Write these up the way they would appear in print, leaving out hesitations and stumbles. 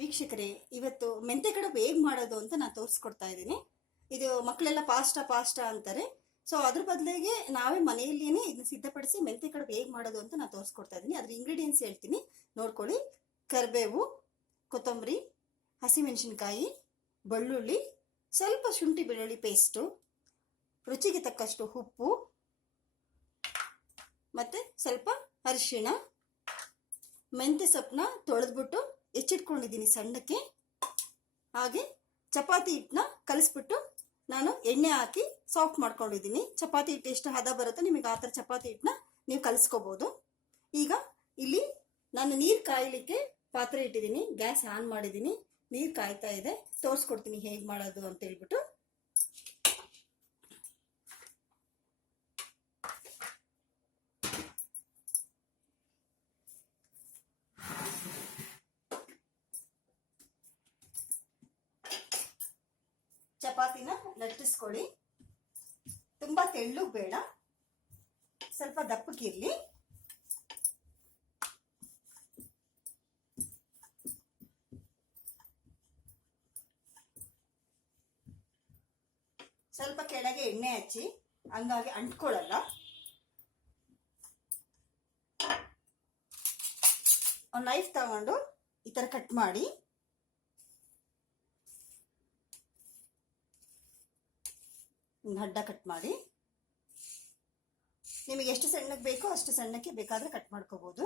ವೀಕ್ಷಕರೇ, ಇವತ್ತು ಮೆಂತೆ ಕಡುಬು ಹೇಗೆ ಮಾಡೋದು ಅಂತ ನಾನು ತೋರಿಸ್ಕೊಡ್ತಾ ಇದ್ದೀನಿ. ಇದು ಮಕ್ಕಳೆಲ್ಲ ಪಾಸ್ಟಾ ಅಂತಾರೆ. ಸೊ ಅದ್ರ ಬದಲಿಗೆ ನಾವೇ ಮನೆಯಲ್ಲಿನೇ ಇದನ್ನ ಸಿದ್ಧಪಡಿಸಿ ಮೆಂತೆ ಕಡುಬು ಹೇಗೆ ಮಾಡೋದು ಅಂತ ನಾನು ತೋರಿಸ್ಕೊಡ್ತಾ ಇದ್ದೀನಿ. ಅದ್ರ ಇಂಗ್ರೀಡಿಯೆಂಟ್ಸ್ ಹೇಳ್ತೀನಿ, ನೋಡ್ಕೊಳ್ಳಿ. ಕರಿಬೇವು, ಕೊತ್ತಂಬರಿ, ಹಸಿಮೆಣಸಿನಕಾಯಿ, ಬೆಳ್ಳುಳ್ಳಿ, ಸ್ವಲ್ಪ ಶುಂಠಿ ಬೆಳ್ಳುಳ್ಳಿ ಪೇಸ್ಟು, ರುಚಿಗೆ ತಕ್ಕಷ್ಟು ಉಪ್ಪು, ಮತ್ತು ಸ್ವಲ್ಪ ಅರಿಶಿಣ, ಮೆಂತೆ ಸೊಪ್ಪನ್ನ ತೊಳೆದ್ಬಿಟ್ಟು ಹೆಚ್ಚಿಟ್ಕೊಂಡಿದ್ದೀನಿ ಸಣ್ಣಕ್ಕೆ. ಹಾಗೆ ಚಪಾತಿ ಹಿಟ್ಟನ್ನ ಕಲಿಸ್ಬಿಟ್ಟು ನಾನು ಎಣ್ಣೆ ಹಾಕಿ ಸಾಫ್ಟ್ ಮಾಡ್ಕೊಂಡಿದ್ದೀನಿ. ಚಪಾತಿ ಹಿಟ್ಟು ಎಷ್ಟು ಹದ ಬರುತ್ತೋ ನಿಮಗೆ ಆ ಥರ ಚಪಾತಿ ಹಿಟ್ಟನ್ನ ನೀವು ಕಲಿಸ್ಕೋಬೋದು. ಈಗ ಇಲ್ಲಿ ನಾನು ನೀರು ಕಾಯಲಿಕ್ಕೆ ಪಾತ್ರೆ ಇಟ್ಟಿದ್ದೀನಿ, ಗ್ಯಾಸ್ ಆನ್ ಮಾಡಿದ್ದೀನಿ, ನೀರು ಕಾಯ್ತಾ ಇದೆ. ತೋರಿಸ್ಕೊಡ್ತೀನಿ ಹೇಗೆ ಮಾಡೋದು ಅಂತ ಹೇಳ್ಬಿಟ್ಟು. ಚಪಾತಿನ ಲಟ್ಟಿಸ್ಕೊಳ್ಳಿ. ತುಂಬಾ ತೆಳ್ಳು ಬೇಡ, ಸ್ವಲ್ಪ ದಪ್ಪಕ್ಕಿರ್ಲಿ. ಸ್ವಲ್ಪ ಕೆಳಗೆ ಎಣ್ಣೆ ಹಚ್ಚಿ, ಹಂಗಾಗಿ ಅಂಟ್ಕೊಳ್ಳಲ್ಲ. ಒಂದು ನೈಫ್ ತಗೊಂಡು ಈ ತರ ಕಟ್ ಮಾಡಿ, ಅಡ್ಡ ಕಟ್ ಮಾಡಿ. ನಿಮಗೆ ಎಷ್ಟು ಸಣ್ಣಕ್ಕೆ ಬೇಕೋ ಅಷ್ಟು ಸಣ್ಣಕ್ಕೆ ಬೇಕಾದ್ರೆ ಕಟ್ ಮಾಡ್ಕೋಬಹುದು.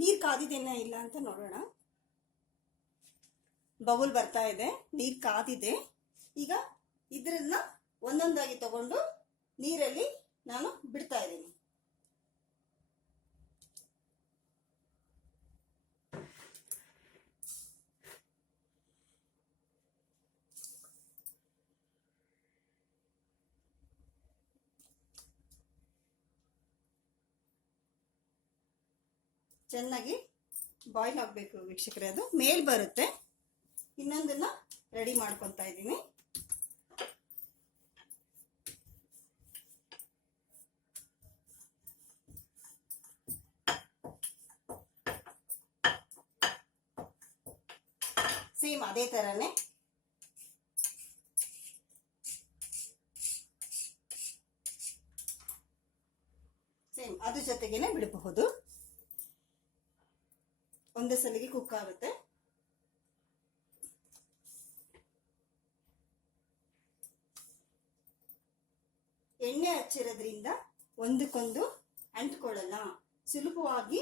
ನೀರು ಕಾದಿದೇನ ಇಲ್ಲ ಅಂತ ನೋಡೋಣ. ಬಬಲ್ ಬರ್ತಾ ಇದೆ, ನೀರು ಕಾದಿದೆ. ಈಗ ಇದನ್ನ ಒಂದೊಂದಾಗಿ ತಗೊಂಡು ನೀರಲ್ಲಿ ನಾನು ಬಿಡ್ತಾ ಇದ್ದೀನಿ. ಚೆನ್ನಾಗಿ ಬಾಯ್ಲ್ ಆಗಬೇಕು ವೀಕ್ಷಕರೇ. ಅದು ಮೇಲ್ ಬರುತ್ತೆ. ಇನ್ನೊಂದನ್ನ ರೆಡಿ ಮಾಡ್ಕೊತಾ ಇದ್ದೀನಿ. ಸೇಮ್ ಅದೇ ತರನೇ ಸೇಮ್ ಅದ್ರ ಜೊತೆಗೇನೆ ಬಿಡಬಹುದು. ಒಂದೇ ಸಲಿಗೆ ಕುಕ್ ಆಗುತ್ತೆ. ಎಣ್ಣೆ ಹಚ್ಚಿರೋದ್ರಿಂದ ಒಂದಕ್ಕೊಂದು ಅಂಟ್ಕೊಳ್ಳಲ್ಲ, ಸುಲಭವಾಗಿ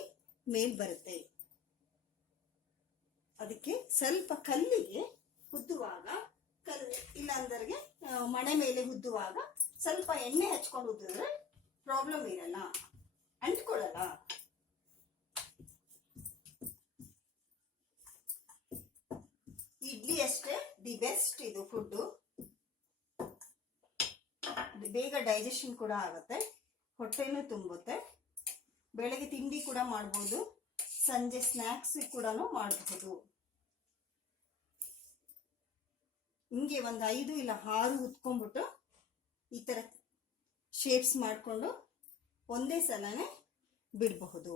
ಮೇಲ್ ಬರುತ್ತೆ. ಅದಕ್ಕೆ ಸ್ವಲ್ಪ ಕಲ್ಲಿಗೆ ಹುದ್ದುವಾಗ, ಇಲ್ಲ ಅಂದ್ರೆ ಮಣೆ ಮೇಲೆ ಹುದ್ದುವಾಗ ಸ್ವಲ್ಪ ಎಣ್ಣೆ ಹಚ್ಕೊಂಡು ಹುದ್ದಿದ್ರೆ ಪ್ರಾಬ್ಲಮ್ ಇರಲ್ಲ, ಅಂಟ್ಕೊಳ್ಳಲ್ಲ. ಇಡ್ಲಿ ಅಷ್ಟೇ ದಿ ಬೆಸ್ಟ್ ಇದು ಫುಡ್ಡು. ಬೇಗ ಡೈಜೆಷನ್ ಕೂಡ ಆಗುತ್ತೆ, ಹೊಟ್ಟೆನೂ ತುಂಬುತ್ತೆ. ಬೆಳಗ್ಗೆ ತಿಂಡಿ ಕೂಡ ಮಾಡ್ಬೋದು, ಸಂಜೆ ಸ್ನ್ಯಾಕ್ಸ್ ಕೂಡ ಮಾಡಬಹುದು. ಹಿಂಗೆ ಒಂದು 5 ಇಲ್ಲ 6 ಉತ್ಕೊಂಡ್ಬಿಟ್ಟು ಈ ತರ ಶೇಪ್ಸ್ ಮಾಡಿಕೊಂಡು ಒಂದೇ ಸಲನೇ ಬಿಡಬಹುದು.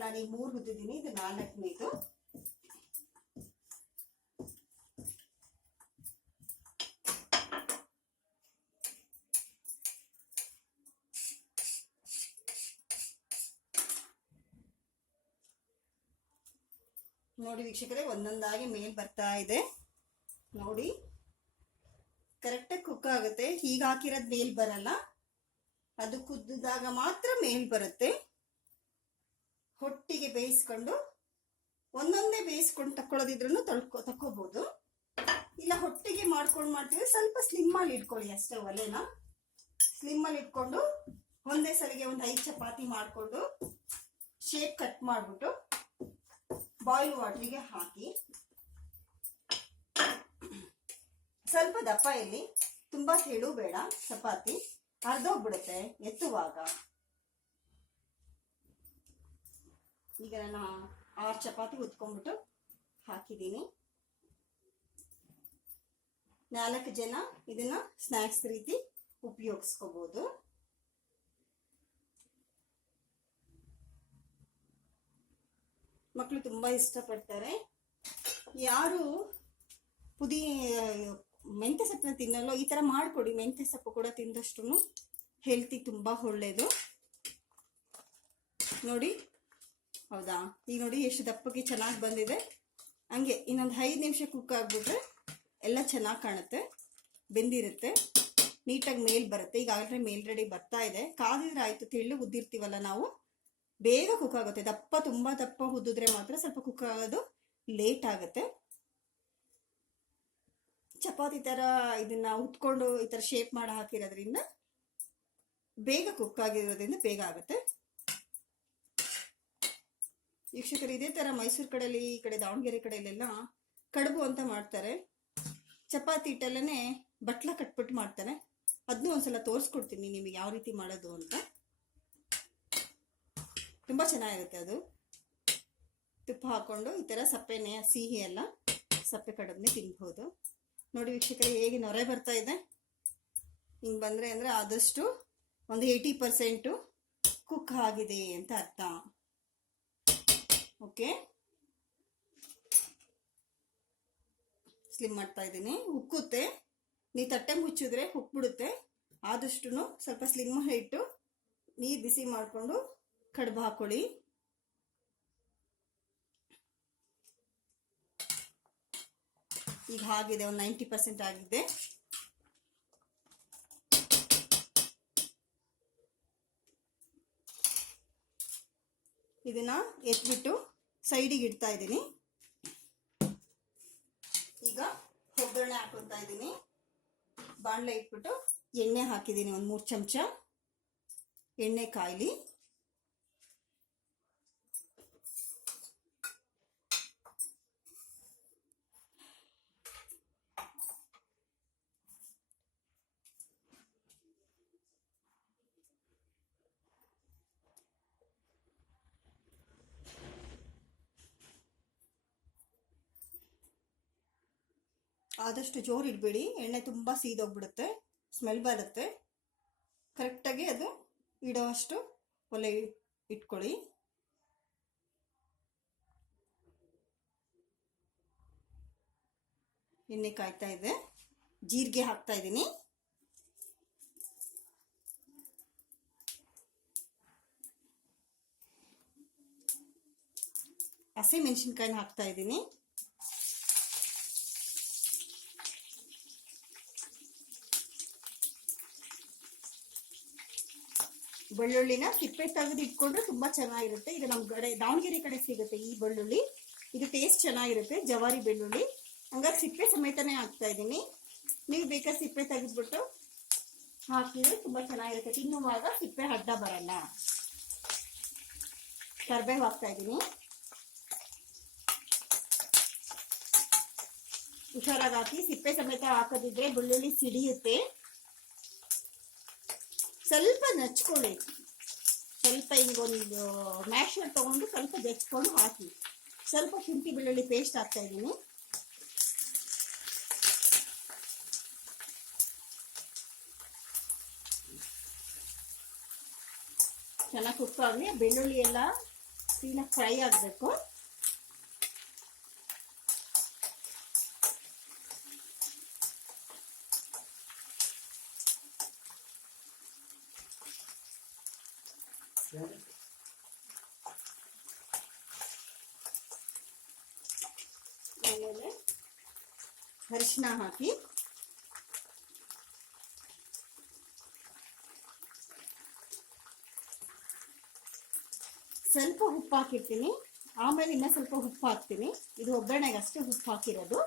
ನಾನು ಈ 3 ಹುದ್ದಿದ್ದೀನಿ, ಇದು 4ನೇದು. ನೋಡಿ ವೀಕ್ಷಕರೇ, ಒಂದೊಂದಾಗಿ ಮೇಲ್ ಬರ್ತಾ ಇದೆ ನೋಡಿ. ಕರೆಕ್ಟಾಗಿ ಕುಕ್ ಆಗುತ್ತೆ. ಹೀಗೆ ಹಾಕಿರೋದು ಮೇಲ್ ಬರಲ್ಲ, ಅದು ಕುದ್ದಿದಾಗ ಮಾತ್ರ ಮೇಲ್ ಬರುತ್ತೆ. ಹೊಟ್ಟಿಗೆ ಬೇಯಿಸ್ಕೊಂಡು ಒಂದೊಂದೇ ಬೇಯಿಸ್ಕೊಂಡು ತಕ್ಕೊಳ್ಳೋದಿದ್ರು ತಕ್ಕೋಬಹುದು. ಇಲ್ಲ ಹೊಟ್ಟಿಗೆ ಮಾಡ್ತೀವಿ, ಸ್ವಲ್ಪ ಸ್ಲಿಮ್ ಅಲ್ಲಿ ಇಟ್ಕೊಳ್ಳಿ ಅಷ್ಟೇ. ಒಲೆನ ಸ್ಲಿಮ್ ಅಲ್ಲಿ ಇಟ್ಕೊಂಡು ಒಂದೇ ಸಲಿಗೆ ಒಂದು 5 ಚಪಾತಿ ಮಾಡಿಕೊಂಡು ಶೇಪ್ ಕಟ್ ಮಾಡಿಬಿಟ್ಟು ಬಾಯ್ಲ್ ವಾಟರ್ಗೆ ಹಾಕಿ, ಸ್ವಲ್ಪ ದಪ್ಪ ಇರಲಿ, ತುಂಬಾ ತೆಳು ಬೇಡ. ಚಪಾತಿ ಅರ್ಧೋಗ್ಬಿಡುತ್ತೆ ಎತ್ತುವಾಗ. ಈಗ ನಾನು 6 ಚಪಾತಿ ಉತ್ಕೊಂಡ್ಬಿಟ್ಟು ಹಾಕಿದ್ದೀನಿ. 4 ಜನ ಇದನ್ನ ಸ್ನ್ಯಾಕ್ಸ್ ರೀತಿ ಉಪಯೋಗಿಸ್ಕೋಬಹುದು. ಮಕ್ಕಳು ತುಂಬಾ ಇಷ್ಟಪಡ್ತಾರೆ. ಯಾರು ಮೆಂತ್ಯ ಸೊಪ್ಪನ್ನ ತಿನ್ನಲ್ಲೋ ಈ ತರ ಮಾಡ್ಕೊಡಿ. ಮೆಂತ್ಯ ಸೊಪ್ಪು ಕೂಡ ತಿಂದಷ್ಟು ಹೆಲ್ತಿ ತುಂಬಾ ಒಳ್ಳೇದು. ನೋಡಿ, ಹೌದಾ? ಈಗ ನೋಡಿ ಎಷ್ಟು ದಪ್ಪಗೆ ಚೆನ್ನಾಗಿ ಬಂದಿದೆ. ಹಂಗೆ ಇನ್ನೊಂದು 5 ನಿಮಿಷ ಕುಕ್ ಆಗ್ಬಿಟ್ರೆ ಎಲ್ಲ ಚೆನ್ನಾಗಿ ಕಾಣುತ್ತೆ, ಬೆಂದಿರುತ್ತೆ, ನೀಟಾಗಿ ಮೇಲ್ ಬರುತ್ತೆ. ಈಗಾಗಲೇ ಮೇಲ್ಗಡೆ ಬರ್ತಾ ಇದೆ. ಕಾದಿದ್ರೆ ಆಯ್ತು, ತೆಳ್ಳು ಉದ್ದಿರ್ತೀವಲ್ಲ ನಾವು, ಬೇಗ ಕುಕ್ ಆಗುತ್ತೆ. ತುಂಬಾ ದಪ್ಪ ಉದ್ದಿದ್ರೆ ಮಾತ್ರ ಸ್ವಲ್ಪ ಕುಕ್ ಆಗೋದು ಲೇಟ್ ಆಗುತ್ತೆ. ಚಪಾತಿ ತರ ಇದನ್ನ ಉತ್ಕೊಂಡು ಈ ತರ ಶೇಪ್ ಮಾಡಿ ಹಾಕಿರೋದ್ರಿಂದ ಬೇಗ ಕುಕ್ ಆಗಿರೋದ್ರಿಂದ ಬೇಗ ಆಗುತ್ತೆ. ವೀಕ್ಷಕರು, ಇದೇ ತರ ಮೈಸೂರು ಕಡೆಯಲ್ಲಿ, ಈ ಕಡೆ ದಾವಣಗೆರೆ ಕಡೆಯಲ್ಲೆಲ್ಲ ಕಡುಬು ಅಂತ ಮಾಡ್ತಾರೆ. ಚಪಾತಿ ಹಿಟ್ಟಲ್ಲೇ ಬಟ್ಲ ಕಟ್ಬಿಟ್ಟು ಮಾಡ್ತಾರೆ. ಅದನ್ನೂ ಒಂದ್ಸಲ ತೋರಿಸ್ಕೊಡ್ತೀನಿ ನಿಮಗೆ ಯಾವ ರೀತಿ ಮಾಡೋದು ಅಂತ. ತುಂಬಾ ಚೆನ್ನಾಗಿರುತ್ತೆ ಅದು. ತುಪ್ಪ ಹಾಕೊಂಡು ಈ ತರ ಸಪ್ಪೆನೆ ಸಿಹಿ ಎಲ್ಲ ಸಪ್ಪೆ ಕಡುಬನ್ನೇ ತಿನ್ಬಹುದು. ನೋಡಿ ವೀಕ್ಷಕರೇ, ಹೇಗೆ ನೊರೆ ಬರ್ತಾ ಇದೆ. ಹಿಂಗೆ ಬಂದ್ರೆ ಅಂದ್ರೆ ಆದಷ್ಟು ಒಂದು 80% ಕುಕ್ ಆಗಿದೆ ಅಂತ ಅರ್ಥ. ಓಕೆ, ಸ್ಲಿಮ್ ಮಾಡ್ತಾ ಇದ್ದೀನಿ. ಉಕ್ಕುತ್ತೆ, ನೀವು ತಟ್ಟೆ ಮುಚ್ಚಿದ್ರೆ ಉಕ್ಬಿಡುತ್ತೆ. ಆದಷ್ಟು ಸ್ವಲ್ಪ ಸ್ಲಿಮ್ ಇಟ್ಟು ನೀರು ಬಿಸಿ ಮಾಡಿಕೊಂಡು ಕಡುಬು ಹಾಕೊಳ್ಳಿ. ಈಗ ಆಗಿದೆ, ಒಂದು 90% ಆಗಿದೆ. ಇದನ್ನ ಎತ್ಬಿಟ್ಟು ಸೈಡಿಗೆ ಇಡ್ತಾ ಇದ್ದೀನಿ. ಈಗ ಒಗ್ಗರಣೆ ಹಾಕೊತಾ ಇದ್ದೀನಿ. ಬಾಣಲೆ ಇಟ್ಬಿಟ್ಟು ಎಣ್ಣೆ ಹಾಕಿದ್ದೀನಿ. ಒಂದು 3 ಚಮಚ ಎಣ್ಣೆ ಕಾಯ್ಲಿ. ಆದಷ್ಟು ಜೋರು ಇಡಬೇಡಿ, ಎಣ್ಣೆ ತುಂಬ ಸೀದೋಗ್ಬಿಡುತ್ತೆ, ಸ್ಮೆಲ್ ಬರುತ್ತೆ. ಕರೆಕ್ಟಾಗಿ ಅದು ಇಡೋವಷ್ಟು ಒಲೆ ಇಟ್ಕೊಳ್ಳಿ. ಎಣ್ಣೆ ಕಾಯ್ತಾ ಇದೆ. ಜೀರಿಗೆ ಹಾಕ್ತಾ ಇದ್ದೀನಿ. ಹಸಿ ಮೆಣಸಿನ್ಕಾಯಿನ ಹಾಕ್ತಾ ಇದ್ದೀನಿ. ಬೆಳ್ಳುಳ್ಳಿನ ಸಿಪ್ಪೆ ತೆಗೆದು ಇಟ್ಕೊಂಡ್ರೆ ತುಂಬಾ ಚೆನ್ನಾಗಿರುತ್ತೆ. ಇದು ನಮ್ಮ ಕಡೆ ದಾವಣಗೆರೆ ಕಡೆ ಸಿಗುತ್ತೆ ಈ ಬೆಳ್ಳುಳ್ಳಿ. ಇದು ಟೇಸ್ಟ್ ಚೆನ್ನಾಗಿರುತ್ತೆ, ಜವಾರಿ ಬೆಳ್ಳುಳ್ಳಿ. ಹಂಗಾಗಿ ಸಿಪ್ಪೆ ಸಮೇತನೇ ಹಾಕ್ತಾ ಇದ್ದೀನಿ. ನೀವು ಬೇಕಾದ್ರೆ ಸಿಪ್ಪೆ ತೆಗೆದ್ಬಿಟ್ಟು ಹಾಕಿದ್ರೆ ತುಂಬಾ ಚೆನ್ನಾಗಿರುತ್ತೆ. ತಿನ್ನುವಾಗ ಸಿಪ್ಪೆ ಅಡ್ಡ ಬರಲ್ಲ. ಕರಿಬೇವು ಹಾಕ್ತಾ ಇದ್ದೀನಿ. ಹುಷಾರಾಗಿ ಹಾಕಿ, ಸಿಪ್ಪೆ ಸಮೇತ ಹಾಕೋದಿದ್ರೆ ಬೆಳ್ಳುಳ್ಳಿ ಸಿಡಿಯುತ್ತೆ. ಸ್ವಲ್ಪ ನಚ್ಕೊಳ್ಳಿ. ಸ್ವಲ್ಪ ಹಿಂಗೊಂದು ಮ್ಯಾಶರ್ ತಗೊಂಡು ಸ್ವಲ್ಪ ಜಚ್ಕೊಂಡು ಹಾಕಿ. ಸ್ವಲ್ಪ ಶುಂಠಿ ಬೆಳ್ಳುಳ್ಳಿ ಪೇಸ್ಟ್ ಹಾಕ್ತಾ ಇದ್ದೀನಿ. ಚೆನ್ನಾಗಿ ಕುಕ್ ಆಗಲಿ. ಬೆಳ್ಳುಳ್ಳಿ ಎಲ್ಲ ಕ್ಲೀನಾಗಿ ಫ್ರೈ ಆಗಬೇಕು. ಆಮೇಲೆ ಅರಿಶಿನ ಹಾಕಿ ಸ್ವಲ್ಪ ಉಪ್ಪು ಹಾಕಿರ್ತೀನಿ. ಆಮೇಲೆ ಇನ್ನೂ ಸ್ವಲ್ಪ ಉಪ್ಪು ಹಾಕ್ತೀನಿ. ಇದು ಒಗ್ಗರಣೆಗೆ ಅಷ್ಟೇ ಉಪ್ಪು ಹಾಕಿರೋದು.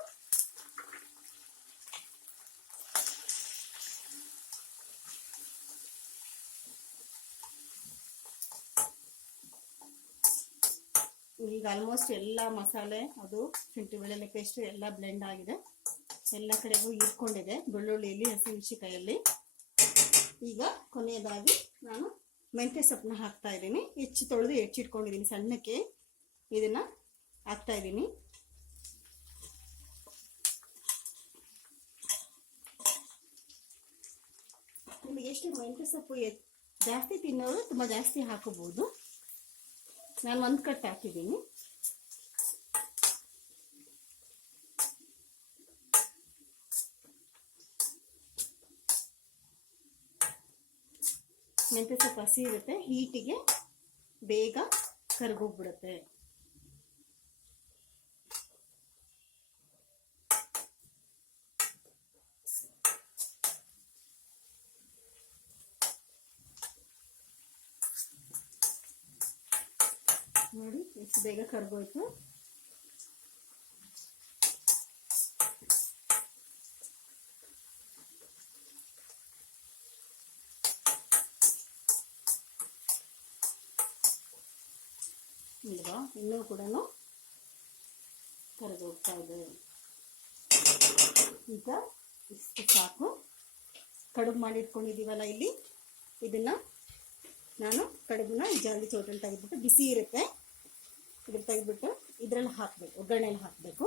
ಈಗ ಆಲ್ಮೋಸ್ಟ್ ಎಲ್ಲ ಮಸಾಲೆ, ಅದು ಶುಂಠಿ ಬೆಳ್ಳುಳ್ಳಿ ಪೇಸ್ಟ್ ಎಲ್ಲ ಬ್ಲೆಂಡ್ ಆಗಿದೆ, ಎಲ್ಲ ಕಡೆಗೂ ಇಟ್ಕೊಂಡಿದೆ ಬೆಳ್ಳುಳ್ಳಿಯಲ್ಲಿ, ಹಸಿಮೆಣಸಿನಕಾಯಲ್ಲಿ. ಈಗ ಕೊನೆಯದಾಗಿ ನಾನು ಮೆಂತ್ಯ ಸೊಪ್ಪನ್ನ ಹಾಕ್ತಾ ಇದ್ದೀನಿ. ತೊಳೆದು ಹೆಚ್ಚಿಟ್ಕೊಂಡಿದ್ದೀನಿ ಸಣ್ಣಕ್ಕೆ. ಇದನ್ನು ಹಾಕ್ತಾ ಇದ್ದೀನಿ. ನಿಮಗೆ ಎಷ್ಟು ಮೆಂತ್ಯ ಸೊಪ್ಪು ಜಾಸ್ತಿ ತಿನ್ನೋರು ತುಂಬ ಜಾಸ್ತಿ ಹಾಕೋಬಹುದು. ನಾನು 1 ಕಟ್ ಹಾಕಿದ್ದೀನಿ. ಮೆಂತ್ಯ ಸೊಪ್ಪು ಹಸಿ ಇರುತ್ತೆ, ಹೀಟಿಗೆ ಬೇಗ ಕರಗೋಗ್ಬಿಡುತ್ತೆ. ನೋಡಿ ಎಷ್ಟು ಬೇಗ ಕರಗೋಯ್ತು. ಇಲ್ವಾ, ಇನ್ನೂ ಕೂಡ ಕರಗೋಗ್ತಾ ಇದೆ. ಈಗ ಇಷ್ಟು ಸಾಕು. ಕಡುಬು ಮಾಡಿ ಇಟ್ಕೊಂಡಿದ್ದೀವಲ್ಲ ಇಲ್ಲಿ, ಇದನ್ನ ನಾನು ಕಡುಬನ್ನ ಜಲ್ದಿ ಚೋಟಲ್ಲಿ ತೆಗೆದ್ಬಿಟ್ಟು, ಬಿಸಿ ಇರುತ್ತೆ, ಇದ್ರ ತೆಗೆದ್ಬಿಟ್ಟು ಇದರಲ್ಲಿ ಹಾಕಬೇಕು, ಒಗ್ಗರಣೆಯಲ್ಲಿ ಹಾಕಬೇಕು.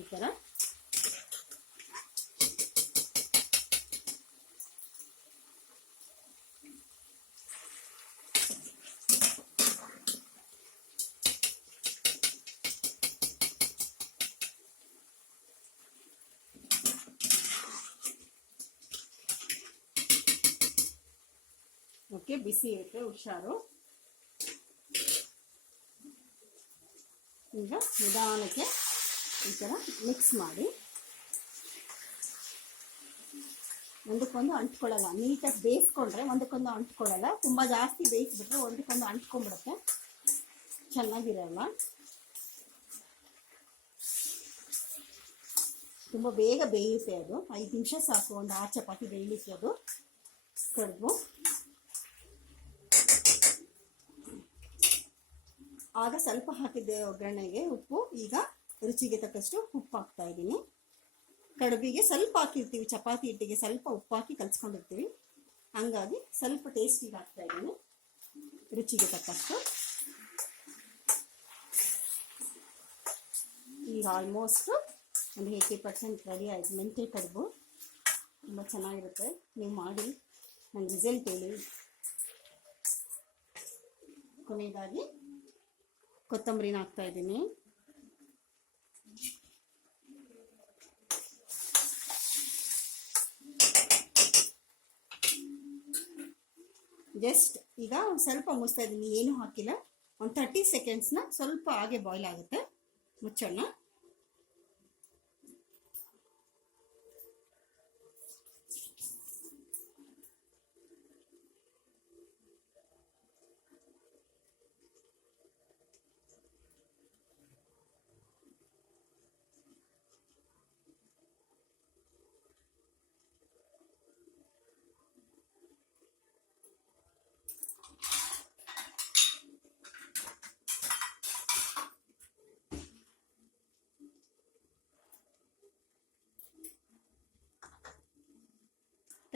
ಈ ಥರ ಓಕೆ, ಬಿಸಿ ಇರುತ್ತೆ, ಹುಷಾರು. ಈಗ ನಿಧಾನಕ್ಕೆ ಈ ಥರ ಮಿಕ್ಸ್ ಮಾಡಿ, ಒಂದಕ್ಕೊಂದು ಅಂಟ್ಕೊಳ್ಳಲ್ಲ. ನೀಟಾಗಿ ಬೇಯಿಸ್ಕೊಂಡ್ರೆ ಒಂದಕ್ಕೊಂದು ಅಂಟ್ಕೊಳ್ಳಲ್ಲ. ತುಂಬ ಜಾಸ್ತಿ ಬೇಯಿಸ್ಬಿಟ್ರೆ ಒಂದಕ್ಕೊಂದು ಅಂಟ್ಕೊಂಡ್ಬಿಡುತ್ತೆ, ಚೆನ್ನಾಗಿರಲ್ಲ. ತುಂಬ ಬೇಗ ಬೇಯುತ್ತೆ ಅದು. 5 ನಿಮಿಷ ಸಾಕು ಒಂದು 6 ಚಪಾತಿ ಬೇಯಲಿಕ್ಕೆ ಅದು ಕಡುಬು. ಆಗ ಸ್ವಲ್ಪ ಹಾಕಿದ್ದೆ ಒಗ್ಗರಣೆಗೆ ಉಪ್ಪು. ಈಗ ರುಚಿಗೆ ತಕ್ಕಷ್ಟು ಉಪ್ಪು ಹಾಕ್ತಾ ಇದ್ದೀನಿ. ಕಡುಬಿಗೆ ಸ್ವಲ್ಪ ಹಾಕಿರ್ತೀವಿ, ಚಪಾತಿ ಹಿಟ್ಟಿಗೆ ಸ್ವಲ್ಪ ಉಪ್ಪು ಹಾಕಿ ಕಲಿಸ್ಕೊಂಡಿರ್ತೀವಿ, ಹಂಗಾಗಿ ಸ್ವಲ್ಪ ಟೇಸ್ಟಿಗೆ ಹಾಕ್ತಾ ಇದ್ದೀನಿ, ರುಚಿಗೆ ತಕ್ಕಷ್ಟು. ಈಗ ಆಲ್ಮೋಸ್ಟ್ ಒಂದು 80% ರೆಡಿ ಆಯಿತು ಮೆಂತ್ಯ ಕಡುಬು. ತುಂಬ ಚೆನ್ನಾಗಿರುತ್ತೆ, ನೀವು ಮಾಡಿ ನನಗೆ ರಿಸಲ್ಟ್ ಹೇಳಿ. ಕೊನೆಯದಾಗಿ ಕೊತ್ತಂಬರಿನ ಹಾಕ್ತಾ ಇದ್ದೀನಿ. ಜಸ್ಟ್ ಈಗ ಒಂದು ಸ್ವಲ್ಪ ಮುಚ್ತಾ ಇದ್ದೀನಿ, ಏನೂ ಹಾಕಿಲ್ಲ. ಒಂದು 30 ಸೆಕೆಂಡ್ಸ್ನ ಸ್ವಲ್ಪ ಹಾಗೆ ಬಾಯ್ಲ್ ಆಗುತ್ತೆ, ಮುಚ್ಚೋಣ.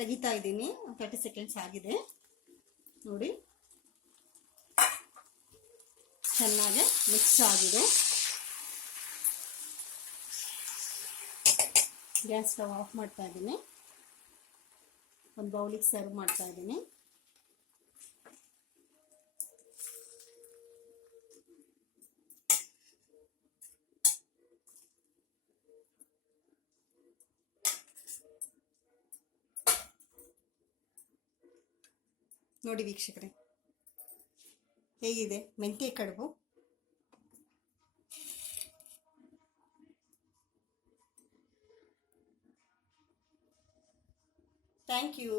ತೆಗಿತಾ ಇದ್ದೀನಿ. 30 ಸೆಕೆಂಡ್ಸ್ ಆಗಿದೆ ನೋಡಿ, ಚೆನ್ನಾಗಿ ಮಿಕ್ಸ್ ಆಗಿದೆ. ಗ್ಯಾಸ್ ಸ್ಟವ್ ಆಫ್ ಮಾಡ್ತಾ ಇದ್ದೀನಿ. ಒಂದು ಬೌಲಿಗೆ ಸರ್ವ್ ಮಾಡ್ತಾ ಇದ್ದೀನಿ. ನೋಡಿ ವೀಕ್ಷಕರೇ, ಹೇಗಿದೆ ಮೆಂತ್ಯ ಕಡುಬು. Thank you.